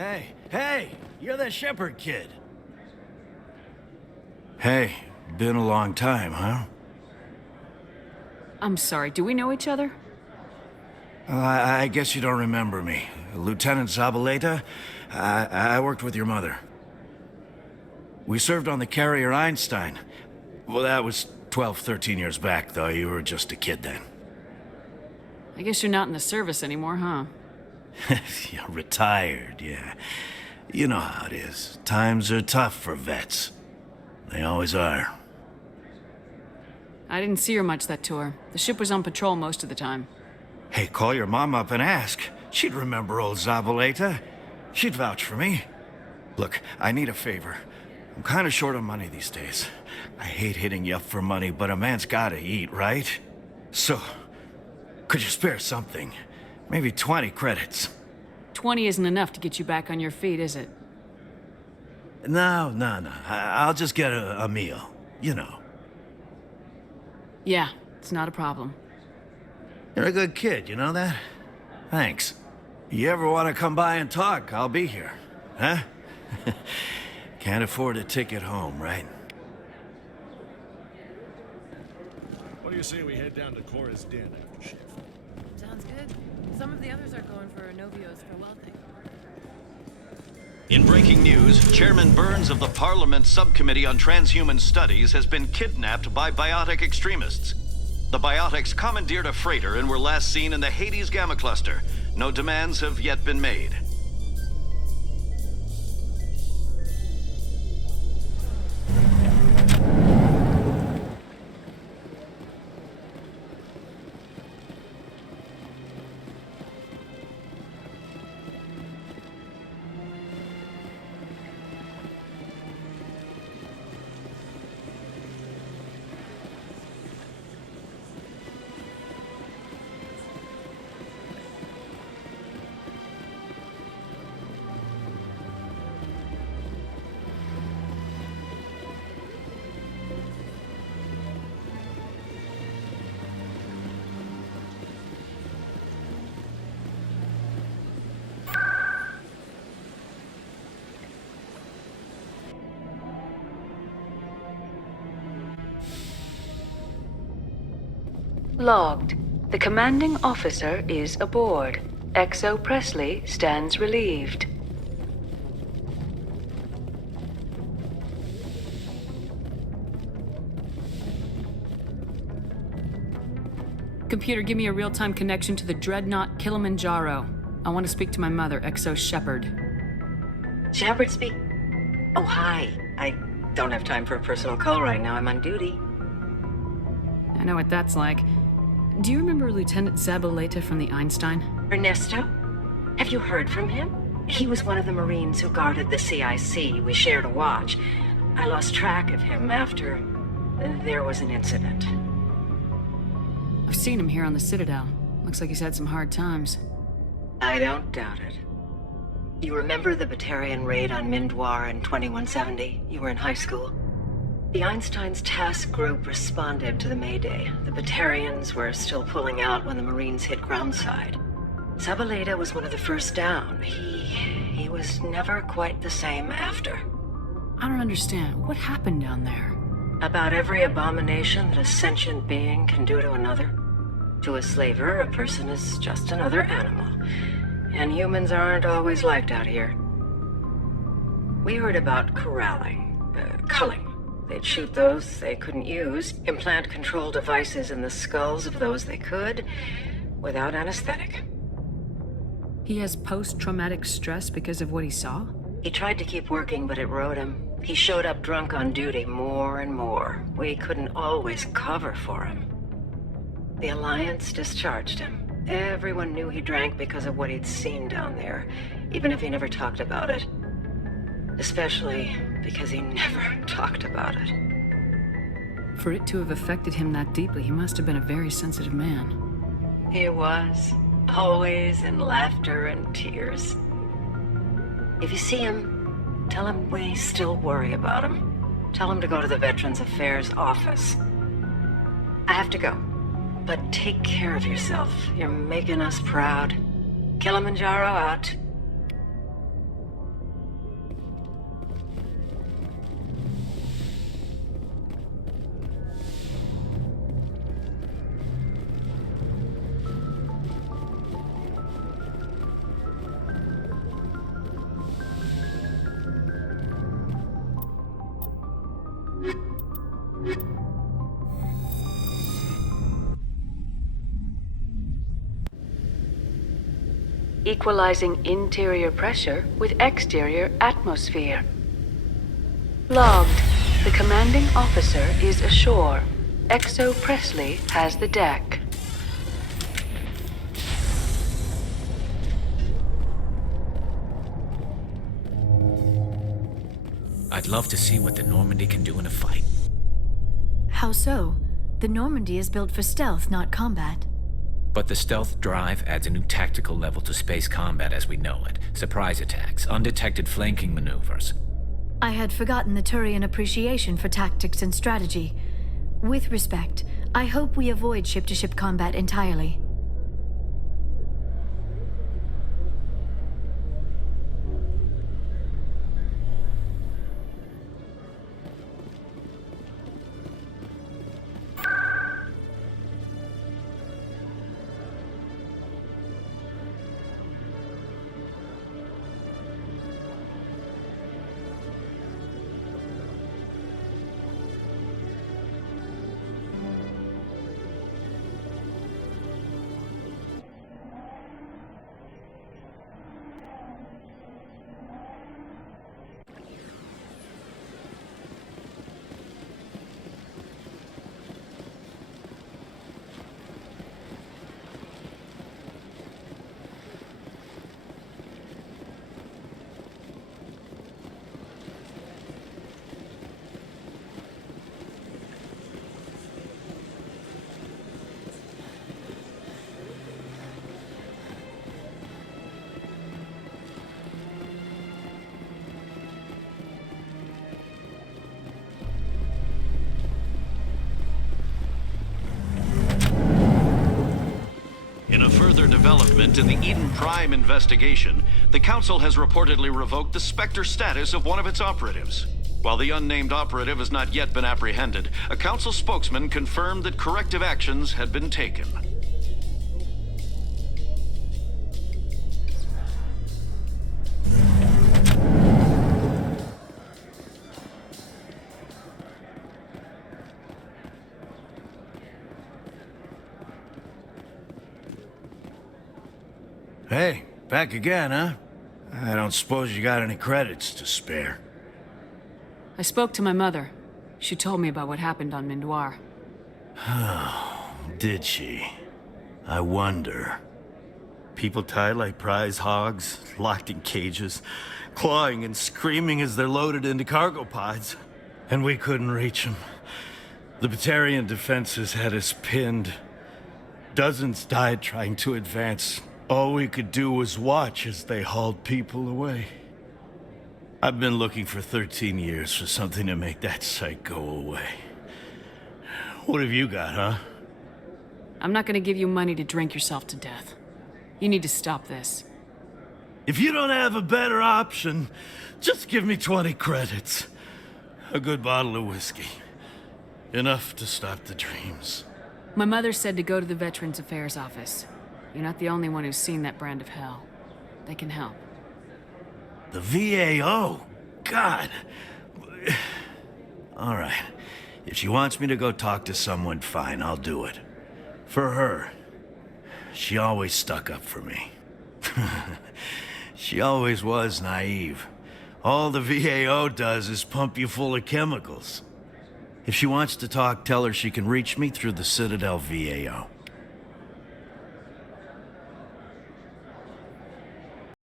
Hey, you're that Shepherd kid. Hey, been a long time, huh? I'm sorry, do we know each other? I guess you don't remember me. Lieutenant Zabaleta? I worked with your mother. We served on the carrier Einstein. Well, that was 12, 13 years back, though. You were just a kid then. I guess you're not in the service anymore, huh? You're retired, yeah. You know how it is. Times are tough for vets. They always are. I didn't see her much that tour. The ship was on patrol most of the time. Hey, call your mom up and ask. She'd remember old Zabaleta. She'd vouch for me. Look, I need a favor. I'm kind of short on money these days. I hate hitting you up for money, but a man's gotta eat, right? So, could you spare something? Maybe 20 credits. 20 isn't enough to get you back on your feet, is it? No. I'll just get a meal, you know. Yeah, it's not a problem. You're a good kid, you know that? Thanks. You ever want to come by and talk, I'll be here. Huh? Can't afford a ticket home, right? What do you say we head down to Cora's den after shift? Sounds good. Some of the others are going for Novio's farewell thing. In breaking news, Chairman Burns of the Parliament Subcommittee on Transhuman Studies has been kidnapped by biotic extremists. The biotics commandeered a freighter and were last seen in the Hades Gamma Cluster. No demands have yet been made. Logged. The commanding officer is aboard. XO Presley stands relieved. Computer, give me a real-time connection to the Dreadnought Kilimanjaro. I want to speak to my mother, XO Shepherd. Shepard speak. Oh, hi. I don't have time for a personal call right now. I'm on duty. I know what that's like. Do you remember Lieutenant Zabaleta from the Einstein? Ernesto? Have you heard from him? He was one of the Marines who guarded the CIC. We shared a watch. I lost track of him after there was an incident. I've seen him here on the Citadel. Looks like he's had some hard times. I don't doubt it. You remember the Batarian raid on Mindwar in 2170? You were in high school. The Einstein's task group responded to the Mayday. The Batarians were still pulling out when the Marines hit groundside. Zabaleta was one of the first down. He was never quite the same after. I don't understand. What happened down there? About every abomination that a sentient being can do to another. To a slaver, a person is just another animal. And humans aren't always liked out here. We heard about culling. They'd shoot those they couldn't use, implant control devices in the skulls of those they could, without anesthetic. He has post-traumatic stress because of what he saw? He tried to keep working, but it rode him. He showed up drunk on duty more and more. We couldn't always cover for him. The Alliance discharged him. Everyone knew he drank because of what he'd seen down there, even if he never talked about it. Especially because he never talked about it. For it to have affected him that deeply, he must have been a very sensitive man. He was. Always in laughter and tears. If you see him, tell him we still worry about him. Tell him to go to the Veterans Affairs office. I have to go. But take care of yourself. You're making us proud. Kilimanjaro out. Equalizing interior pressure with exterior atmosphere. Logged. The commanding officer is ashore. XO Presley has the deck. I'd love to see what the Normandy can do in a fight. How so? The Normandy is built for stealth, not combat. But the stealth drive adds a new tactical level to space combat as we know it. Surprise attacks, undetected flanking maneuvers. I had forgotten the Turian appreciation for tactics and strategy. With respect, I hope we avoid ship-to-ship combat entirely. In a further development in the Eden Prime investigation, the Council has reportedly revoked the Spectre status of one of its operatives. While the unnamed operative has not yet been apprehended, a Council spokesman confirmed that corrective actions had been taken. Hey, back again, huh? I don't suppose you got any credits to spare. I spoke to my mother. She told me about what happened on Mindoir. Did she? I wonder. People tied like prize hogs, locked in cages, clawing and screaming as they're loaded into cargo pods. And we couldn't reach them. The Batarian defenses had us pinned. Dozens died trying to advance. All we could do was watch as they hauled people away. I've been looking for 13 years for something to make that sight go away. What have you got, huh? I'm not gonna give you money to drink yourself to death. You need to stop this. If you don't have a better option, just give me 20 credits. A good bottle of whiskey. Enough to stop the dreams. My mother said to go to the Veterans Affairs office. You're not the only one who's seen that brand of hell. They can help. The VAO? God. All right. If she wants me to go talk to someone, fine, I'll do it. For her. She always stuck up for me. She always was naive. All the VAO does is pump you full of chemicals. If she wants to talk, tell her she can reach me through the Citadel VAO.